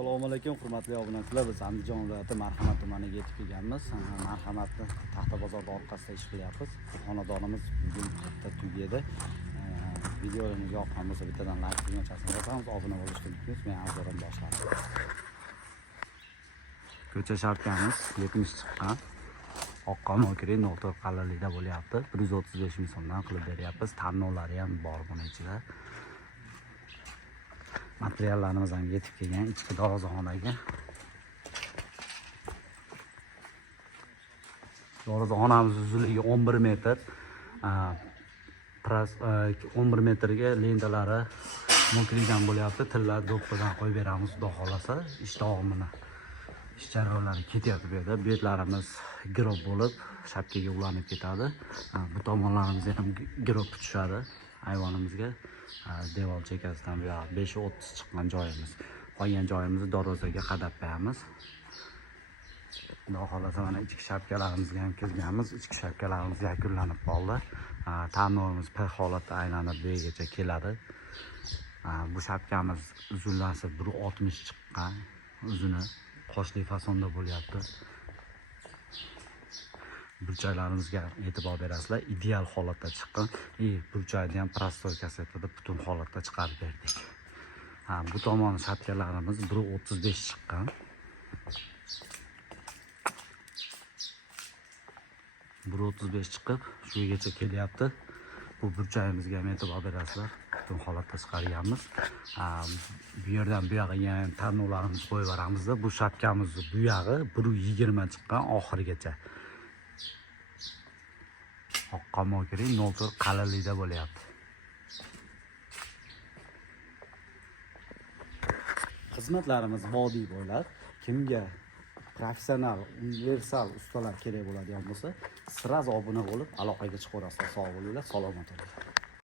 Assalomu alaykum, hurmatli obunachilar. Biz Andijon viloyati Marhamat tumaniga yetib kelganmiz. Marhamatni Taxtabozor orqasida ish qilyapmiz. Xonadonimiz bugun katta to'y edi. Videomiz yoqqan bo'lsa bittadan like tugmachasini bosamiz, obuna bo'lishni unutmaysiz. Men Anzoram boshladim. Ko'cha shartamiz 70 chiqqan. Oqqon okri no'xtor qalinlikda bo'lyapti. 135 ming so'mdan qilib beryapmiz. Tanlovlari ham bor buning ichida. Materiallarimiz ham yetib kelgan ichki darvozaxonaga. Darvozaxonamiz uzunligi 11 metr. 11 metrga lentalari mokriydan bo'lyapti. Tillar do'ppidan qo'yib beramiz, xudo xolasa. Ish davomini ish jarayonlari ketyapti bu yerda. Betlarimiz girob bo'lib, shapkaga ulanib ketadi. Bu tomonlarimiz ham girob tushadi ayvonimizga. Devor chekasidan bu yoq 5.30 chiqqan joyimiz. Qolgan joyimizni darvozaga qadab qo'yamiz. Xudo xolasa mana ichki shapkalarimizga ham kirganmiz. Ichki shapkalarimiz yakunlanib qoldi. Tanlovimiz pir holatda aylanib bu yergacha keladi. Bu shapkamiz uzunlasi 1.60 chiqqan. Uzuni qoshli fasonda bo'lyapti. Burchaklarimizga e'tibor berasizlar. Ideal holatda chiqqan. Burchakni ham prostoy kasetada butun holatda chiqarib berdik. Bu tomon shapkalarimiz 1.35 chiqqan. 1.35 chiqib, shu yergacha kelyapti. Bu burchagimizga ham e'tibor berasizlar. Butun holatda chiqarganmiz. Bu yerdan bu yoqqa ham tanlovlarimizni qo'yib beramizda. Bu shapkamizni bu yog'i 1.20 chiqqan oxirigacha. Oqqon mokri no'xtor qalinlikda bo'lyapti. Xizmatlarimiz vodiy bo'ylab. Kimga professional, universal ustalar kerak bo'ladigan bo'lsa, sraz obuna bo'lib aloqaga chiqaverasizlar. Sog' bo'linglar, salomat bo'linglar.